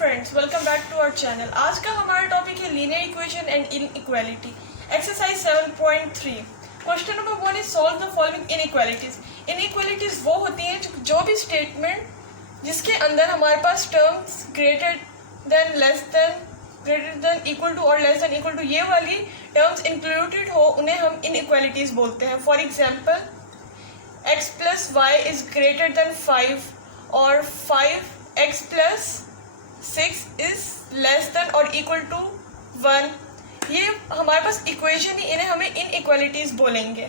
Friends, welcome back to our channel. आज का हमारा टॉपिक है linear equation and inequality. Exercise 7.3 question number 1 is solve the following inequalities. Inequalities वो होती हैं जो भी स्टेटमेंट जिसके अंदर हमारे पास terms greater than, less than, greater than, equal to और लेस देन इक्वल टू, ये वाली टर्म्स इंक्लूडेड हो, उन्हें हम इनइक्वालिटीज बोलते हैं। For example, x plus y is greater than 5 और 5x plus 6 is less than और इक्वल टू 1। ये हमारे पास इक्वेशन ही, इन्हें हमें इनइक्वालिटीज बोलेंगे।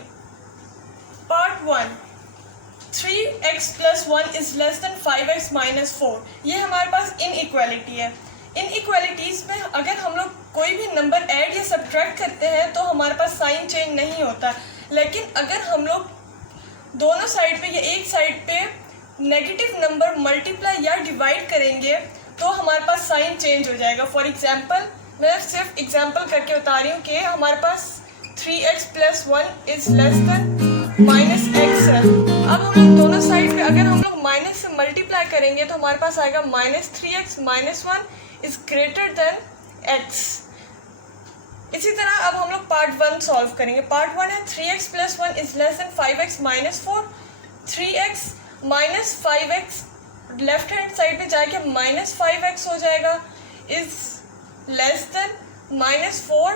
Part 1, 3x plus 1 is less then 5x minus 4, ये हमारे पास इनइक्वालिटी है। इनइक्वालिटीज में अगर हम लोग कोई भी नंबर ऐड या सब्ट्रैक्ट करते हैं तो हमारे पास साइन चेंज नहीं होता, लेकिन अगर हम लोग दोनों साइड पे या एक साइड पे नेगेटिव नंबर मल्टीप्लाई या डिवाइड करेंगे तो हमारे पास साइन चेंज हो जाएगा। फॉर एग्जाम्पल, मैं सिर्फ एग्जाम्पल करके बता रही हूँ कि हमारे पास 3x plus 1 is less than minus x है। अब हम लोग दोनों साइड पे अगर हम लोग माइनस से मल्टीप्लाई करेंगे तो हमारे पास आएगा minus 3x minus 1 is greater then x। इसी तरह अब हम लोग पार्ट 1 सॉल्व करेंगे। पार्ट 1 है 3x plus 1 is less then 5x minus 4। 3x minus 5x left hand side पे जाके माइनस 5x हो जाएगा, is less than minus 4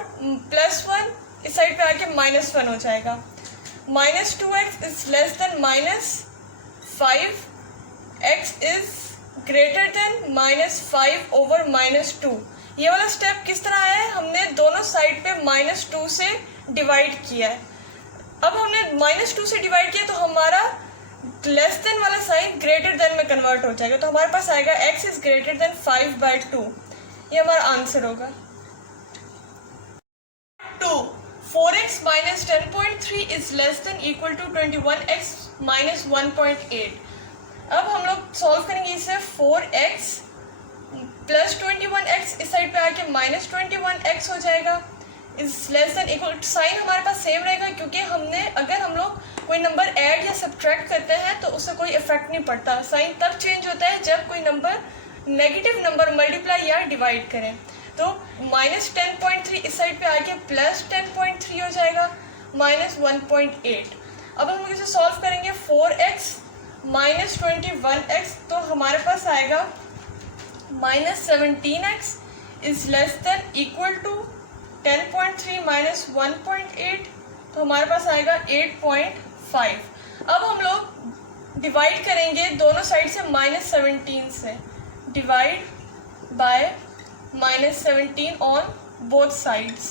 plus 1, इस साइड पे आके माइनस 1 हो जाएगा। Minus 2x is less than minus 5x is greater than minus 5 over minus 2। ये वाला स्टेप किस तरह है, हमने दोनों साइड पे माइनस 2 से डिवाइड किया है। अब हमने माइनस 2 से डिवाइड किया तो हमारा लेस देन वाला साइन ग्रेटर देन में कन्वर्ट हो जाएगा, तो हमारे पास आएगा x इज ग्रेटर देन 5/2। ये हमारा आंसर होगा। 2, 4x minus 10.3 is less than equal to 21x minus 1.8। अब हम लोग सॉल्व करेंगे इसे। 4x प्लस 21x इस साइड पे आके माइनस 21x हो जाएगा, is less than equal, sign हमारे पास सेम रहेगा क्योंकि हमने अगर हम लोग कोई नंबर ऐड या सब्ट्रैक्ट करते हैं तो उससे कोई इफेक्ट नहीं पड़ता। साइन तब चेंज होता है जब कोई नंबर नेगेटिव नंबर मल्टीप्लाई या डिवाइड करें। तो माइनस 10.3 इस साइड पे आके प्लस 10.3 हो जाएगा, माइनस 1.8। अब हम इसे सॉल्व करेंगे। 4x माइनस 21x, तो हमारे पास आएगा minus 17x is less than equal to 10.3 minus 1.8, तो हमारे पास आएगा 8.5। अब हम लोग डिवाइड करेंगे दोनों साइड से माइनस 17 से, divide by minus 17 on both sides.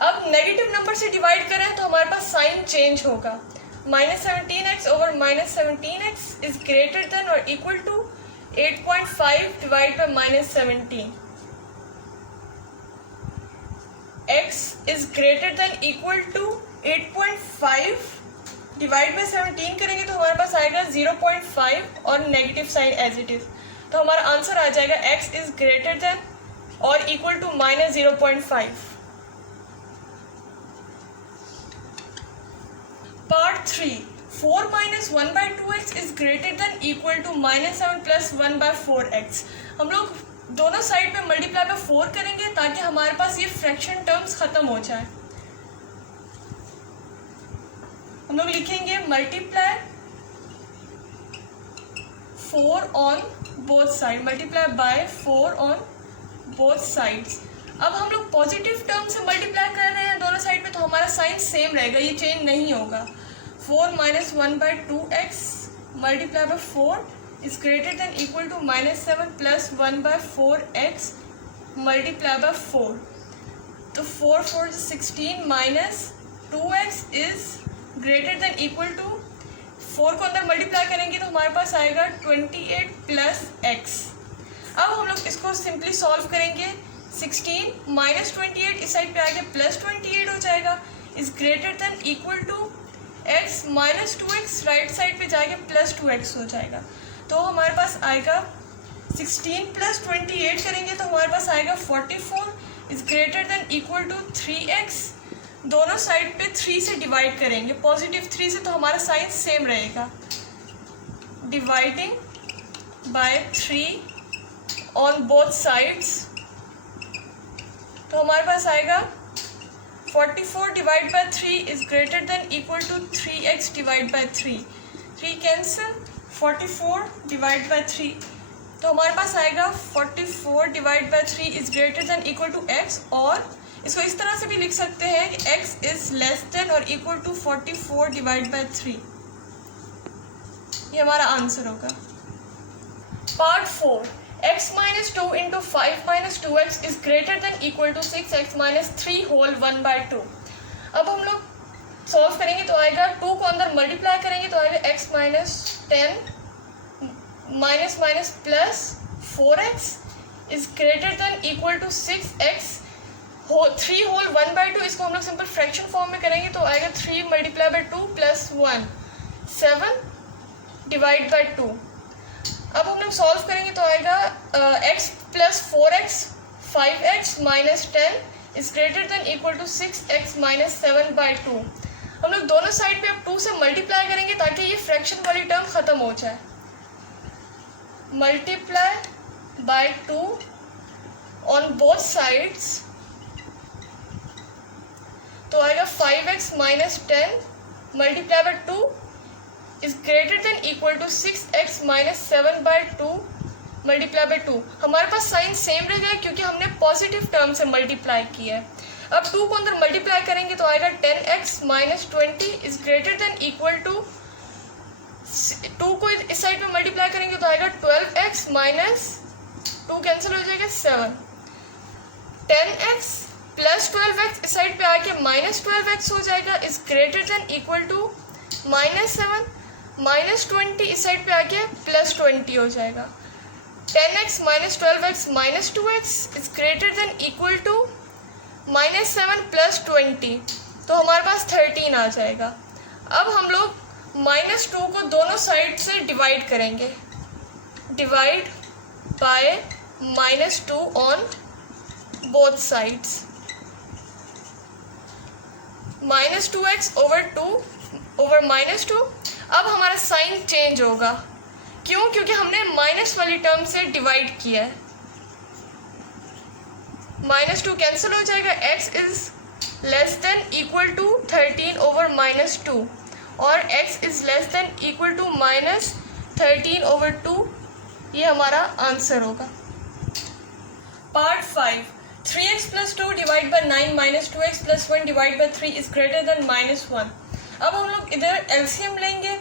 अब नेगेटिव नंबर से डिवाइड करें तो हमारे पास साइन चेंज होगा। Minus 17x over minus 17x is greater than और equal to 8.5 divide by minus 17। x is greater than equal to 8.5 divide by 17 करेंगे तो हमारे पास आएगा 0.5 और negative sign as it is, तो हमारा आंसर आ जाएगा x is greater than और equal to minus 0.5। Part 3, 4 minus 1/2x is greater than equal to minus 7 plus 1/4x। हम लोग दोनों साइड पे मल्टीप्लाई पे 4 करेंगे ताकि हमारे पास ये फ्रैक्शन टर्म्स खत्म हो जाए। हम लोग लिखेंगे multiply 4 on both side, multiply by 4 on both sides. अब हम लोग पॉजिटिव टर्म से मल्टीप्लाई कर रहे हैं दोनों साइड पे, तो हमारा साइन सेम रहेगा, ये चेंज नहीं होगा। 4 minus 1/2x multiply by 4 is greater than equal to minus 7 plus 1/4x multiply by 4, तो 4 4 16 minus 2x is greater than equal to 4 को अंदर मल्टीप्लाई करेंगे तो हमारे पास आएगा 28 plus x। अब हम लोग इसको सिंपली सॉल्व करेंगे। 16 माइनस 28 इस साइड पे आके प्लस 28 हो जाएगा, is greater than equal to x minus 2x, right side पे जाके प्लस 2x हो जाएगा, तो हमारे पास आएगा 16 प्लस 28 करेंगे तो हमारे पास आएगा 44 is greater than equal to 3x। दोनों साइड पे 3 से डिवाइड करेंगे, पॉजिटिव 3 से, तो हमारा साइन सेम रहेगा। Dividing by 3 on both sides, तो हमारे पास आएगा 44 divide by 3 is greater than equal to 3x divide by 3। 3 cancel, 44 divide by 3, तो हमारे पास आएगा 44 divide by 3 is greater than equal to x, और इसको इस तरह से भी लिख सकते हैं कि x इज लेस देन और इक्वल टू 44 डिवाइड बाय 3। ये हमारा आंसर होगा। Part 4, x minus 2 into 5 minus 2x is greater than equal to 6x minus 3 whole 1/2। अब हम लोग सॉल्व करेंगे तो आएगा 2 को अंदर मल्टीप्लाई करेंगे तो आएगा x minus 10 minus minus plus 4x is greater than equal to 6x 3 whole 1/2। इसको हम लोग सिंपल फ्रैक्शन फॉर्म में करेंगे तो आएगा 3 multiply by 2 plus 1 7 divide by 2। अब हम लोग सॉल्व करेंगे तो आएगा x plus 4x 5x minus 10 is greater than equal to 6x minus 7/2। हम लोग दोनों साइड पे अब 2 से मल्टीप्लाई करेंगे ताकि ये फ्रैक्शन वाली टर्म ख़त्म हो जाए। Multiply by 2 on both sides, तो आएगा 5x minus 10 multiply by 2 is greater than equal to 6x minus 7/2 multiply by 2। हमारे पास साइन सेम रह गया क्योंकि हमने पॉजिटिव टर्म से मल्टीप्लाई किया है। अब 2 को अंदर मल्टीप्लाई करेंगे तो आएगा 10x minus 20 is greater than equal to 2 को इस साइड में मल्टीप्लाई करेंगे तो आएगा 12x माइनस 2 कैंसिल हो जाएगा 7। 10x प्लस 12x इस साइड पे आके माइनस 12x हो जाएगा is greater than equal to minus 7। Minus 20 इस साइड पे आके प्लस 20 हो जाएगा। 10x minus 12x minus 2x is greater than equal to minus 7 plus 20, तो हमारे पास 13 आ जाएगा। अब हम लोग माइनस 2 को दोनों साइड से डिवाइड करेंगे, divide by minus 2 on both sides. Minus 2x over 2 over minus 2। अब हमारा साइन चेंज होगा, क्यों? क्योंकि हमने माइनस वाली टर्म से डिवाइड किया है। माइनस 2 कैंसिल हो जाएगा, x is less than equal to 13 over minus 2 और x is less than equal to minus 13 over 2। ये हमारा आंसर होगा। Part 5, 3x plus 2 divide by 9 minus 2x plus 1 divide by 3 is greater than minus 1। अब हम लोग इधर LCM लेंगे,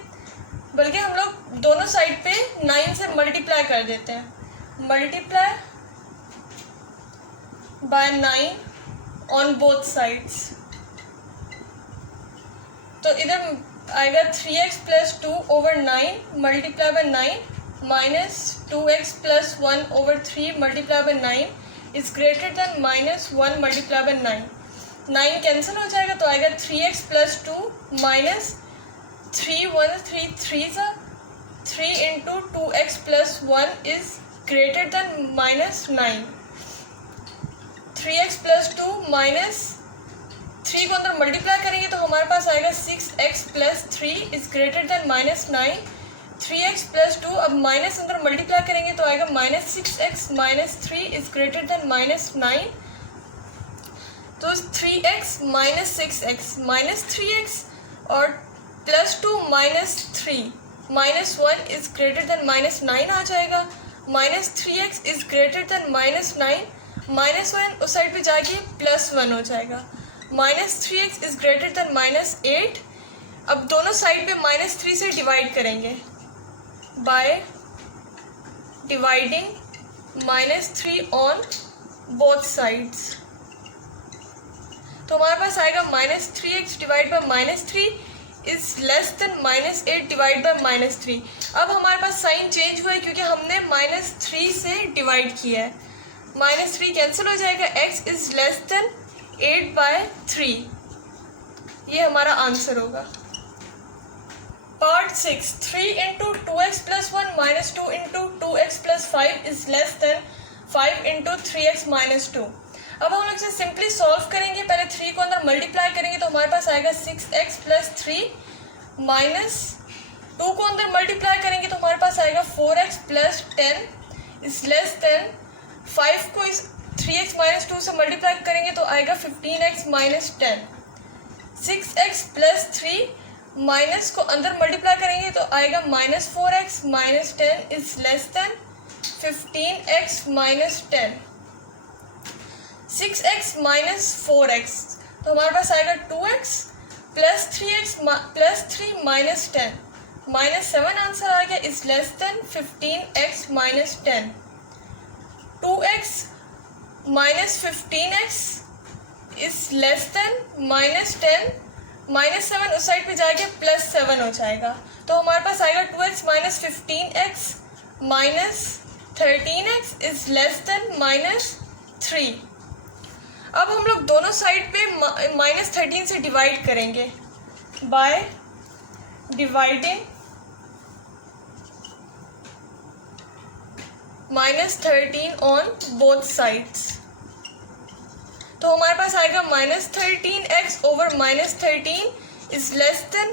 बल्कि हम लोग दोनों साइड पे 9 से मल्टीप्लाई कर देते हैं। Multiply by 9 on both sides, तो इधर आएगा 3x plus 2 over 9 multiply by 9 minus 2x plus 1 over 3 multiply by 9 is greater than minus 1 multiply by 9। 9 cancel हो जाएगा तो आएगा 3x plus 2 minus 3 1 3 3 3 into 2x plus 1 is greater than minus 9। 3x plus 2 minus 3 को अंदर multiply करेंगे तो हमारे पास आएगा 6x plus 3 is greater than minus 9। 3x plus 2, अब माइनस अंदर मल्टीप्लाई करेंगे तो आएगा minus 6x minus 3 is greater than minus 9। तो 3x minus 6x minus 3x और plus 2 minus 3 minus 1 is greater than minus 9 आ जाएगा। Minus 3x is greater than minus 9, minus 1 उस side पे जाके प्लस 1 हो जाएगा। Minus 3x is greater than minus 8। अब दोनों साइड पे माइनस 3 से डिवाइड करेंगे by dividing minus 3 on both sides, तो हमारे पास आएगा minus 3x divide by minus 3 is less than minus 8 divide by minus 3। अब हमारे पास साइन चेंज हुआ है क्योंकि हमने माइनस 3 से डिवाइड किया है। माइनस 3 कैंसिल हो जाएगा, x is less than 8 by 3। ये हमारा आंसर होगा। Part 6, 3 into 2x plus 1 minus 2 into 2x plus 5 is less than 5 into 3x minus 2। अब हम लोग इसे सिंपली सॉल्व करेंगे। पहले 3 को अंदर मल्टीप्लाई करेंगे तो हमारे पास आएगा 6x प्लस 3 माइनस 2 को अंदर मल्टीप्लाई करेंगे तो हमारे पास आएगा 4x plus 10 is less than 5 को इस 3x माइनस 2 से मल्टीप्लाई करेंगे तो आएगा 15x minus 10। 6x plus 3 minus को अंदर मल्टीप्लाई करेंगे तो आएगा minus 4x minus 10 is less than 15x minus 10। 6x minus 4x तो हमारे पास आएगा 2x plus 3 minus 10 minus 7 answer आ गया is less than 15x minus 10। 2x minus 15x is less than minus 10 minus 7 उस साइड पे जाके प्लस 7 हो जाएगा तो हमारे पास आएगा 2x minus 15x minus 13x is less than minus 3। अब हम लोग दोनों साइड पे माइनस 13 से डिवाइड करेंगे by dividing minus 13 on both sides. तो हमारे पास आएगा minus 13x over minus 13 is less then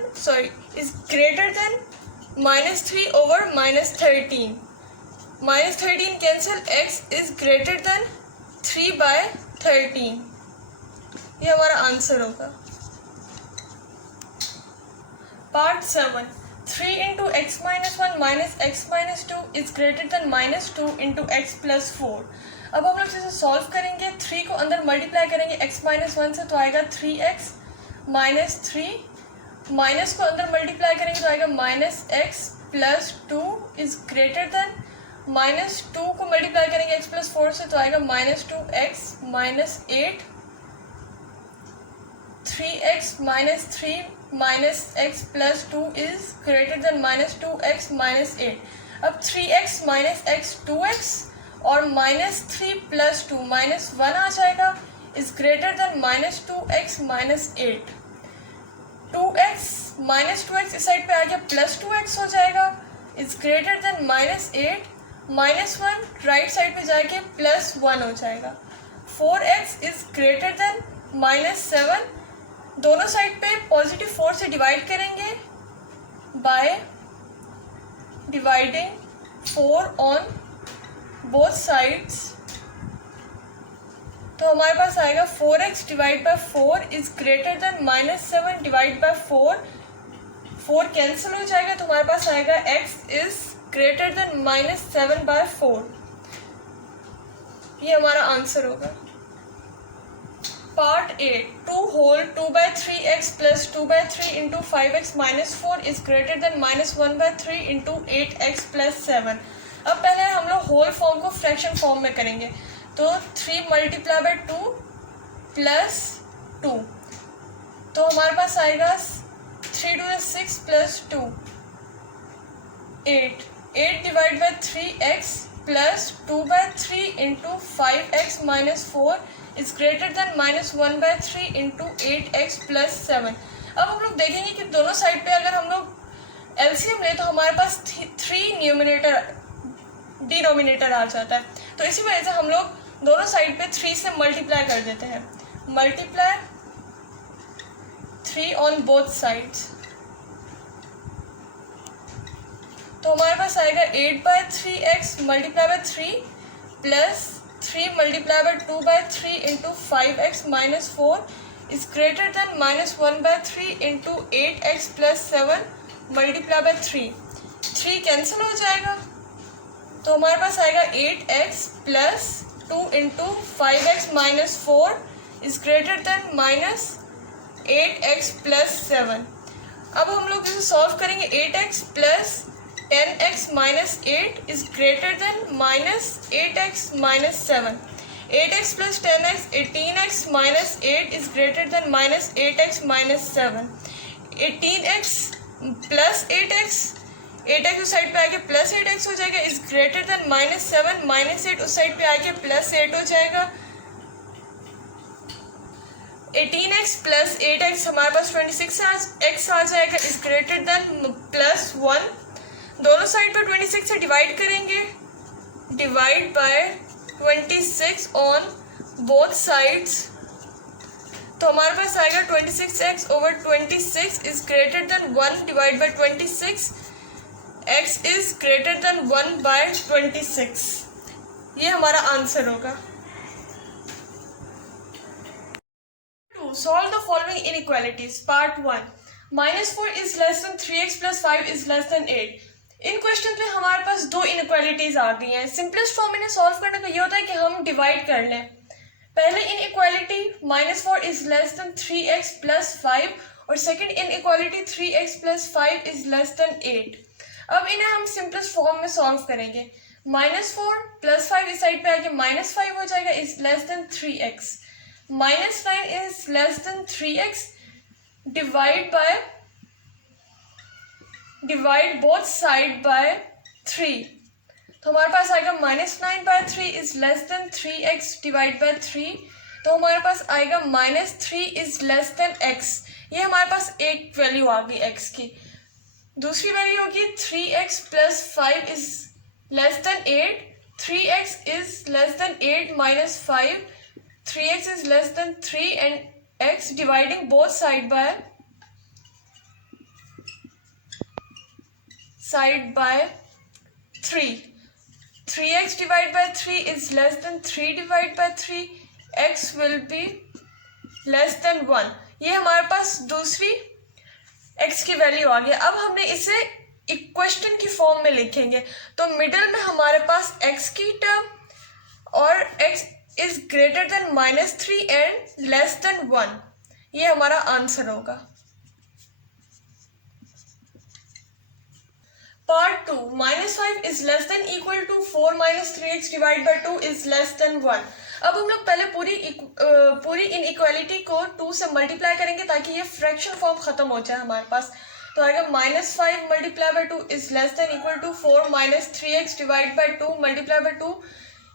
is greater than minus 3 over minus 13। Minus 13 cancel, x is greater then 3/13। ये हमारा आंसर होगा। पार्ट 7 3 इंटू एक्स माइनस 1 minus x minus 2 is greater than minus 2 into x plus 4। अब हम लोग इसे solve करेंगे। 3 को अंदर मल्टीप्लाई करेंगे एक्स माइनस 1 से तो आएगा 3x माइनस 3 माइनस को अंदर मल्टीप्लाई करेंगे तो आएगा minus x plus 2 is greater than minus 2 को मल्टीप्लाई करेंगे x प्लस 4 से तो आएगा minus 2x minus 8 3x minus 3 minus x plus 2 is greater than minus 2x minus 8। अब 3x माइनस x 2x और माइनस 3 प्लस 2 माइनस 1 आ जाएगा is greater than minus 2x minus 8। 2x minus 2x इस side पे आ गया plus 2x हो जाएगा is greater than minus 8 minus 1 right side पे जाके प्लस 1 हो जाएगा। 4x is greater than minus 7। दोनों साइड पे पॉजिटिव 4 से डिवाइड करेंगे by dividing 4 on both sides. तो हमारे पास आएगा 4x divide by 4 is greater than minus 7 divide by 4। 4 cancel हो जाएगा तो हमारे पास आएगा x is greater than minus 7/4। ये हमारा आंसर होगा। Part 8 2 whole 2/3x plus 2/3 into 5x minus 4 is greater than minus 1/3 into 8x plus 7। अब पहले हम लोग होल फॉर्म को फ्रैक्शन फॉर्म में करेंगे तो 3 मल्टीप्लाई बाय 2 प्लस 2 तो हमारे पास आएगा 3 2 6 plus 2 8 divide by 3x plus 2/3 into 5x minus 4 is greater than minus 1/3 into 8x plus 7। अब हम लोग देखेंगे कि दोनों साइड पे अगर हम लोग एलसीएम ले तो हमारे पास 3 डिनोमिनेटर आ जाता है। तो इसी वजह से हम लोग दोनों साइड पे 3 से मल्टीप्लाई कर देते हैं। मल्टीप्लाई 3 ऑन बोथ साइड्स तो हमारे पास आएगा 8/3x multiply by 3 plus 3 multiply by 2/3 into 5x minus 4 is greater than minus 1/3 into 8x plus 7 multiply by 3 cancel हो जाएगा तो हमारे पास आएगा 8x plus 2 into 5x minus 4 is greater than minus 8x plus 7। अब हम लोग इसे सॉल्व करेंगे। 8x plus 10x minus 8 is greater than minus 8x minus 7. 8x plus 10x 18x minus 8 is greater than minus 8x minus 7. 18x plus 8x 8x उस side पे आके plus 8x हो जाएगा is greater than minus 7 minus 8 उस side पे आके plus 8 हो जाएगा। 18x प्लस 8x हमारे पास 26x आ जाएगा इज ग्रेटर देन प्लस 1। दोनों साइड पर 26 से डिवाइड करेंगे divide by 26 on both sides तो हमारे पास आएगा 26x over 26 is greater then 1 divide by 26 x is greater then 1/26। ये हमारा आंसर होगा। Solve the following inequalities. Part 1. -4 is less than 3x plus 5 is less than 8. In question में हमारे पास दो इनइक्वालिटीज आ गई हैं। सिंपलेस्ट फॉर्म इन्हें सॉल्व करने का ये होता है कि हम डिवाइड कर लें। पहले inequality -4 is less then 3x plus 5 और second inequality 3x plus 5 is less than 8। अब इन्हें हम सिंपलेस्ट फॉर्म में सॉल्व करेंगे। -4 प्लस 5 इस साइड पे आके -5 हो जाएगा, is less then 3x। -9 is less than 3x, divide both side by 3। तो हमारे पास आएगा -9/3 is less than 3x divide by 3। तो हमारे पास आएगा -3 is less than x। ये हमारे पास एक वैल्यू आ गई x की। दूसरी वैल्यू होगी 3x plus 5 is less than 8। 3x is less than 8 minus 5। 3x is less than 3 and x dividing both side by 3। 3x divided by 3 is less than 3 divided by 3। x will be less than 1। ये हमारे पास दूसरी x की value आ गई। अब हमने इसे equation की form में लिखेंगे। तो मिडिल में हमारे पास x की टर्म और x is greater than -3 and less than 1। ये हमारा आंसर होगा। Part 2 -5 is less than equal to 4 - 3x divide by 2 is less than 1। अब हम लोग पहले पूरी इनइक्वालिटी को 2 से मल्टीप्लाई करेंगे ताकि ये फ्रैक्शन फॉर्म खत्म हो जाए हमारे पास। तो आएगा -5 multiply by 2 is less than equal to 4 - 3x divide by 2 multiply by 2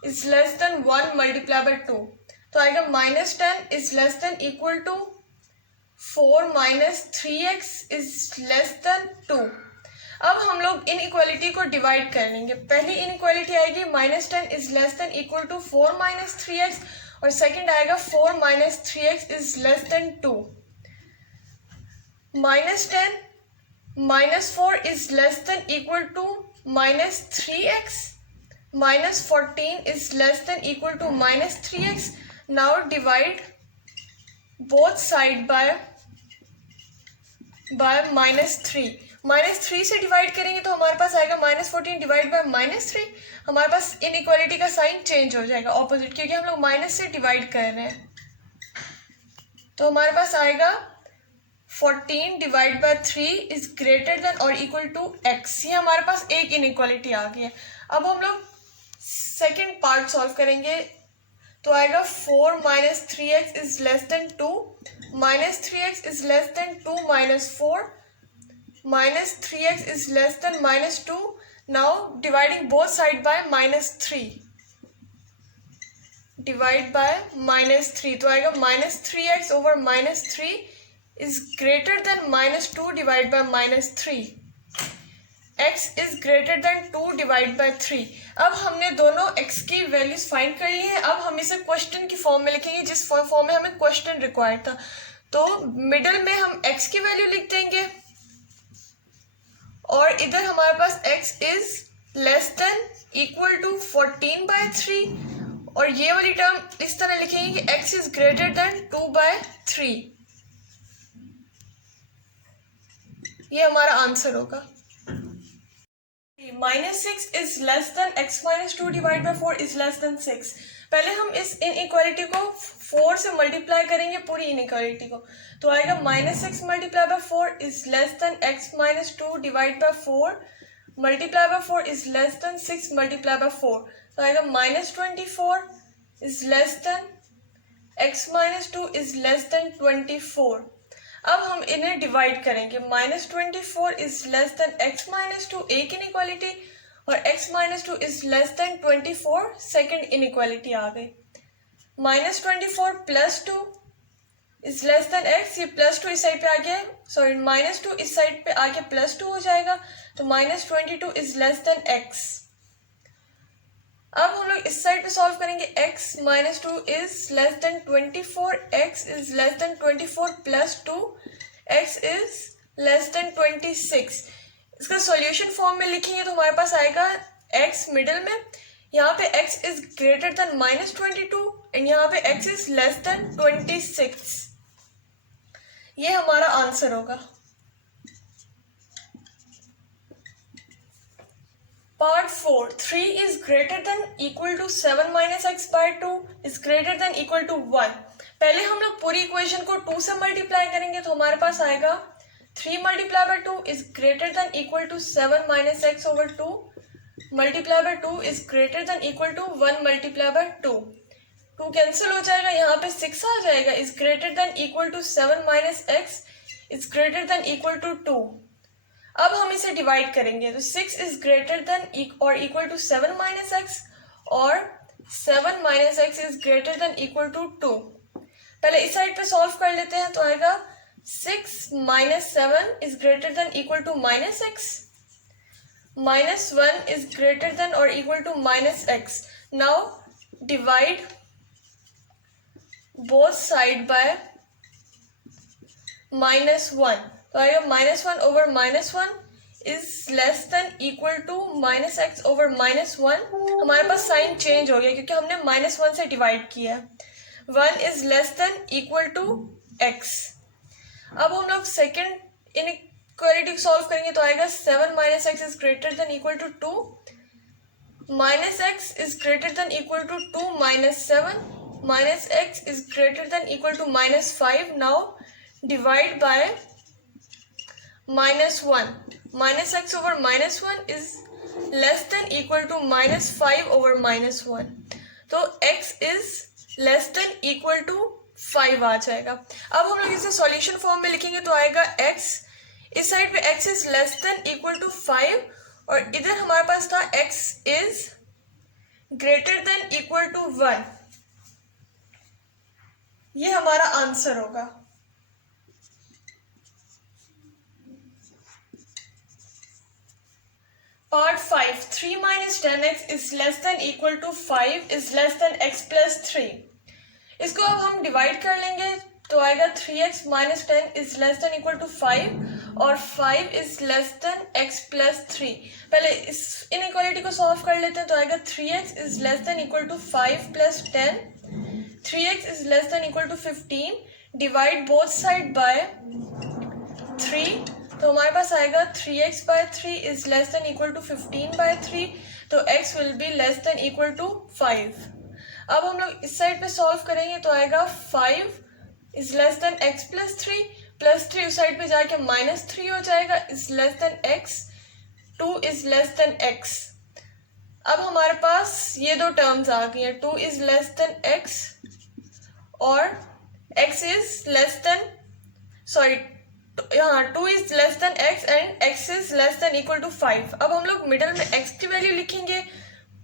is less than 1 multiplied by 2। तो आएगा -10 is less than equal to 4 minus 3x is less than 2। अब हम लोग इनइक्वालिटी को डिवाइड कर लेंगे। पहली इनइक्वालिटी आएगी -10 is less than equal to 4 minus 3x और सेकंड आएगा 4 minus 3x is less than 2। -10 minus 4 is less than equal to -3x। -14 is less than equal to -3x। Now divide both side by -3। -3 से divide करेंगे तो हमारे पास आएगा -14 divide by -3। हमारे पास inequality का साइन चेंज हो जाएगा ऑपोजिट, क्योंकि हम लोग माइनस से डिवाइड कर रहे हैं। तो हमारे पास आएगा 14 divide by 3 is greater than और इक्वल टू x। ये हमारे पास एक इनइक्वालिटी आ गई है। अब हम लोग सेकेंड पार्ट सॉल्व करेंगे। तो आएगा 4 minus 3x is less than 2 minus 3x is less than 2 minus 4 minus 3x is less than -2। Now dividing both side by -3, divide by -3। तो आएगा -3x over -3 is greater than -2 divided by -3। x is greater than 2 divided by 3। अब हमने दोनों x की values find कर ली है। अब हम इसे क्वेश्चन की फॉर्म में लिखेंगे, जिस फॉर्म में हमें क्वेश्चन रिक्वायर्ड था। तो मिडिल में हम x की वैल्यू लिख देंगे और इधर हमारे पास x is less than equal to 14/3 और ये वाली टर्म इस तरह लिखेंगे कि x इज ग्रेटर देन 2/3। ये हमारा आंसर होगा। -6 is less than x minus 2 divided by 4 is less than 6। पहले हम इस इनइक्वालिटी को 4 से मल्टीप्लाई करेंगे पूरी इनइक्वालिटी को। तो आएगा -6 multiply by 4 is less than x minus 2 divided by 4 multiply by 4 is less than 6 multiply by 4। तो आएगा -24 is less than x minus 2 is less than 24। अब हम इन्हें डिवाइड करेंगे। -24 is less than x minus 2 एक इनइक्वालिटी और x minus 2 is less than 24 second inequality आ गई। -24 plus 2 is less than x, ये +2 इस साइड पे आ गया, सॉरी -2 इस साइड पे आके +2 हो जाएगा। तो -22 इज लेस देन x। अब हम लोग इस साइड पे सॉल्व करेंगे। x -2 is less than 24, x is less than 24 plus 2, x is less then 26। इसका सॉल्यूशन फॉर्म में लिखेंगे तो हमारे पास आएगा x मिडिल में, यहाँ पे x is greater then -22 and यहाँ पे x इज लेस देन 26। ये हमारा आंसर होगा। Part 4, 3 is greater than equal to 7 minus x by 2 is greater than equal to 1। पहले हम लोग पूरी इक्वेशन को 2 से मल्टीप्लाई करेंगे तो हमारे पास आएगा 3 multiply by 2 is greater than equal to 7 minus x over 2 multiply by 2 is greater than equal to 1 multiply by 2। 2 cancel हो जाएगा, यहाँ पे 6 आ जाएगा, is greater than equal to 7 minus x is greater than equal to 2। अब हम इसे divide करेंगे तो 6 इज ग्रेटर देन और इक्वल टू 7 माइनस एक्स और 7 minus x is greater than equal to 2। पहले इस साइड पे सॉल्व कर लेते हैं तो आएगा 6 minus 7 is greater than equal to minus x, माइनस 1 इज ग्रेटर देन और equal to minus x. Now divide both side by -1 तो आएगा -1 over -1 is less than equal to minus x over -1। हमारे पास साइन चेंज हो गया क्योंकि हमने -1 से डिवाइड किया है। 1 is less than equal to x। अब हम लोग सेकेंड इनइक्वालिटी सॉल्व करेंगे तो आएगा 7 minus x is greater than equal to 2 minus x is greater than equal to 2 minus 7 minus x is greater than equal to -5। Now divide by -1 minus x over -1 is less than equal to -5 over -1 तो x is less than equal to 5 आ जाएगा। अब हम लोग इसे solution form में लिखेंगे तो आएगा x, इस साइड पे x is less than equal to 5 और इधर हमारे पास था x is greater than equal to 1। ये हमारा आंसर होगा। Part 5, 3 minus 10x is less than equal to 5 is less than x plus 3। इसको अब हम डिवाइड कर लेंगे तो आएगा 3x minus 10 is less than equal to 5 और 5 is less than x plus 3। पहले इस इनइक्वालिटी को सॉल्व कर लेते हैं तो आएगा 3x is less than equal to 5 plus 10, 3x is less than equal to 15, divide both side by 3 तो हमारे पास आएगा 3x by 3 is less than equal to 15 by 3 तो x will be less than equal to 5। अब हम लोग इस side पे सॉल्व करेंगे तो आएगा 5 is less than x plus 3 plus 3 उस साइड पे जाके -3 हो जाएगा is less than x, 2 is less than x। अब हमारे पास ये दो टर्म्स आ गई हैं, 2 is less than x और x is less than यहाँ 2 is less than x and x is less than equal to 5। अब हम लोग मिडल में x की वैल्यू लिखेंगे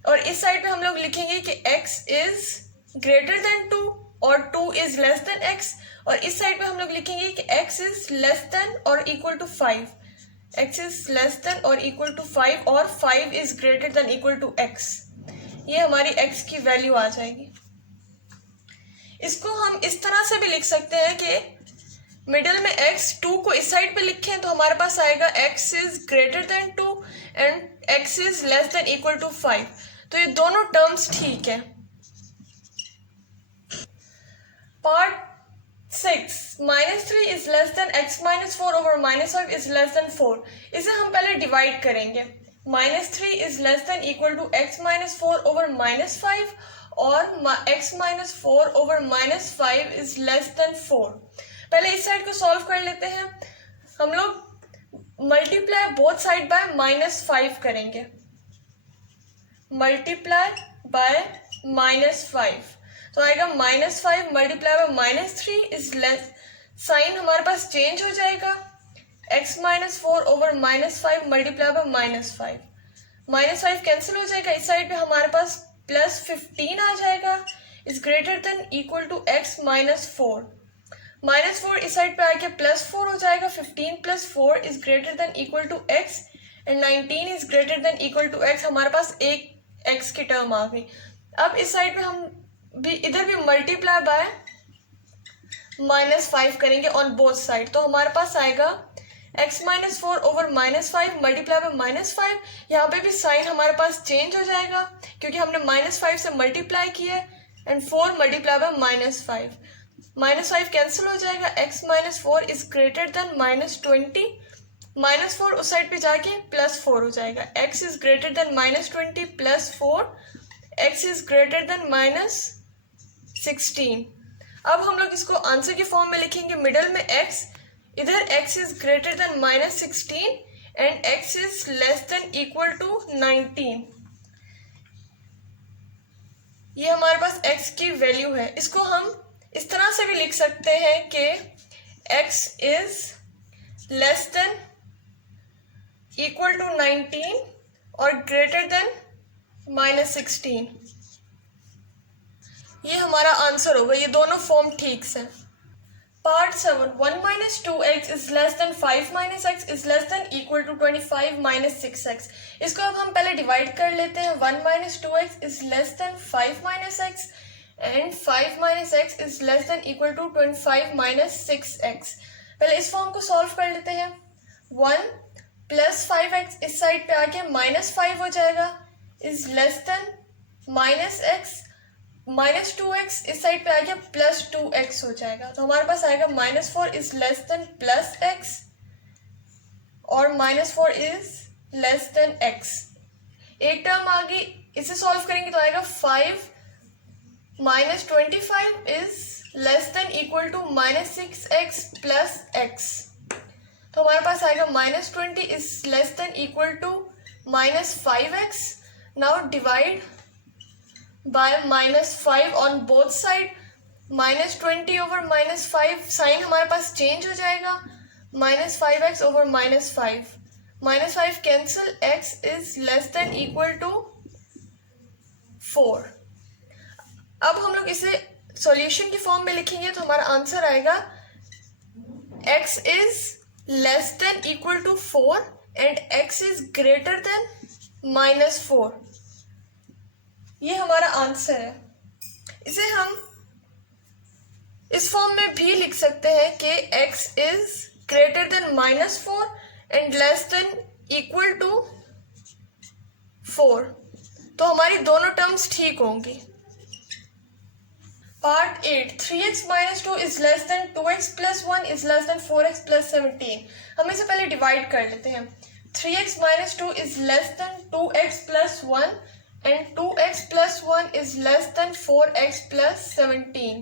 और इस साइड पे हम लोग लिखेंगे कि x is greater than 2 और 2 is less than x और इस साइड पे हम लोग लिखेंगे कि x is less than और equal to 5, x is less than और equal to 5 और 5 is greater than equal to x। ये हमारी x की वैल्यू आ जाएगी। इसको हम इस तरह से भी लिख सकते हैं कि मिडिल में x 2 को इस साइड पे लिखें तो हमारे पास आएगा x is greater than 2 and x is less than equal to 5। तो ये दोनों टर्म्स ठीक है। Part 6, -3 is less than x minus 4 over -5 is less than 4। इसे हम पहले डिवाइड करेंगे। -3 is less than equal to x minus 4 over -5 और x minus 4 over -5 is less than 4। पहले इस साइड को सॉल्व कर लेते हैं। हम लोग मल्टीप्लाई बोथ साइड बाय -5 करेंगे, मल्टीप्लाई बाय -5 तो आएगा -5 multiply by -3 is less, sign हमारे पास चेंज हो जाएगा, x minus 4 over -5 multiply bye -5 cancel हो जाएगा। इस साइड पे हमारे पास +15 आ जाएगा is greater than equal to x minus 4। -4 इस साइड पे आके +4 हो जाएगा, 15 + 4 is greater than equal to x and 19 is greater than equal to x। हमारे पास एक x की टर्म आ गई। अब इस साइड पे हम भी इधर भी मल्टीप्लाई बाय -5 करेंगे ऑन बोथ साइड तो हमारे पास आएगा x minus 4 over minus 5 multiply bye minus 5। यहाँ पे भी साइन हमारे पास चेंज हो जाएगा क्योंकि हमने माइनस 5 से मल्टीप्लाई किया है, and 4 multiply by minus 5, minus 5 cancel हो जाएगा। x minus 4 is greater than minus 20, minus 4 उस साइड पे जाके प्लस 4 हो जाएगा। x is greater than minus 20 plus 4, x is greater than minus 16। अब हम लोग इसको आंसर की फॉर्म में लिखेंगे, मिडल में x, इधर x is greater than minus 16 and x is less than equal to 19। ये हमारे पास x की वैल्यू है। इसको हम इस तरह से भी लिख सकते हैं कि x is less than equal to 19 और ग्रेटर देन माइनस 16। ये हमारा आंसर होगा। ये दोनों फॉर्म ठीक से। Part 7, 1 minus 2x is less than 5 minus x is less than equal to 25 minus 6x। इसको अब हम पहले डिवाइड कर लेते हैं। 1 minus 2x is less than 5 minus x and 5 minus x is less than equal to 25 minus 6x। पहले इस form को सॉल्व कर लेते हैं। 1 प्लस 5x इस साइड पे आके माइनस 5 हो जाएगा, is less than minus x, minus 2x इस साइड पे आके प्लस 2x हो जाएगा। तो हमारे पास आएगा minus 4 is less than plus x और minus 4 is less than x। एक टर्म आ गई, इसे सॉल्व करेंगे तो आएगा 5 minus 25 is less than equal to minus 6x plus x। तो हमारे पास आएगा minus 20 is less than equal to minus 5x। Now divide by minus 5 on both side, minus 20 over minus 5, sign हमारे पास चेंज हो जाएगा, minus 5x over minus 5, minus 5 cancel, x is less than equal to 4। अब हम लोग इसे solution की form में लिखेंगे तो हमारा आंसर आएगा x is less than equal to 4 and x is greater than minus 4। ये हमारा आंसर है। इसे हम इस फॉर्म में भी लिख सकते हैं कि x is greater than minus 4 and less than equal to 4। तो हमारी दोनों टर्म्स ठीक होंगी। Part 8, 3x minus 2 is less than 2x plus 1 is less than 4x plus 17। हम इसे पहले डिवाइड कर लेते हैं। 3x minus 2 is less than 2x plus 1 and 2x plus 1 is less than 4x plus 17.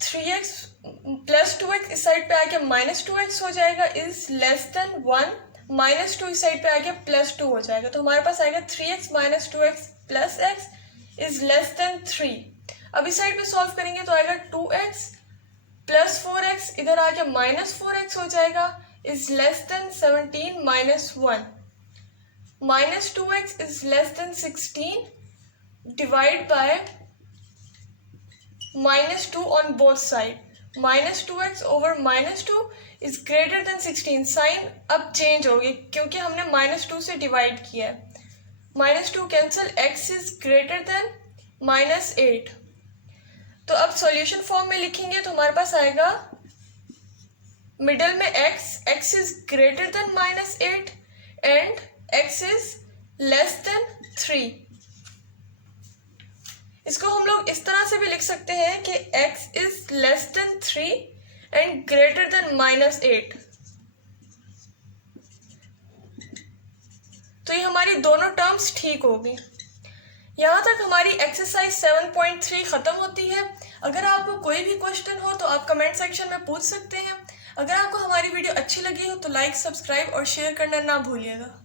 3x plus 2x इस side पे आके minus 2x हो जाएगा, इज लेस देन 1, माइनस 2 इस साइड पे आके प्लस 2 हो जाएगा। तो हमारे पास आएगा 3x minus 2x plus x is less then 3। अब इस साइड पे सॉल्व करेंगे तो आएगा 2x प्लस 4x, इधर आके माइनस 4x हो जाएगा, is less then 17 minus 1। minus 2x is less than 16, divide by minus 2 on both side, minus 2x over minus 2 is greater than 16। Sign अब चेंज होगी क्योंकि हमने minus 2 से डिवाइड किया है, minus 2 cancel, x is greater than minus 8। तो अब solution form में लिखेंगे तो हमारे पास आएगा मिडल में x is greater than minus 8 and x is less than 3। इसको हम लोग इस तरह से भी लिख सकते हैं कि x is less than 3 and greater than minus 8। तो ये हमारी दोनों टर्म्स ठीक होगी। यहाँ तक हमारी एक्सरसाइज 7.3 खत्म होती है। अगर आपको कोई भी क्वेश्चन हो तो आप कमेंट सेक्शन में पूछ सकते हैं। अगर आपको हमारी वीडियो अच्छी लगी हो तो लाइक, सब्सक्राइब और शेयर करना ना भूलिएगा।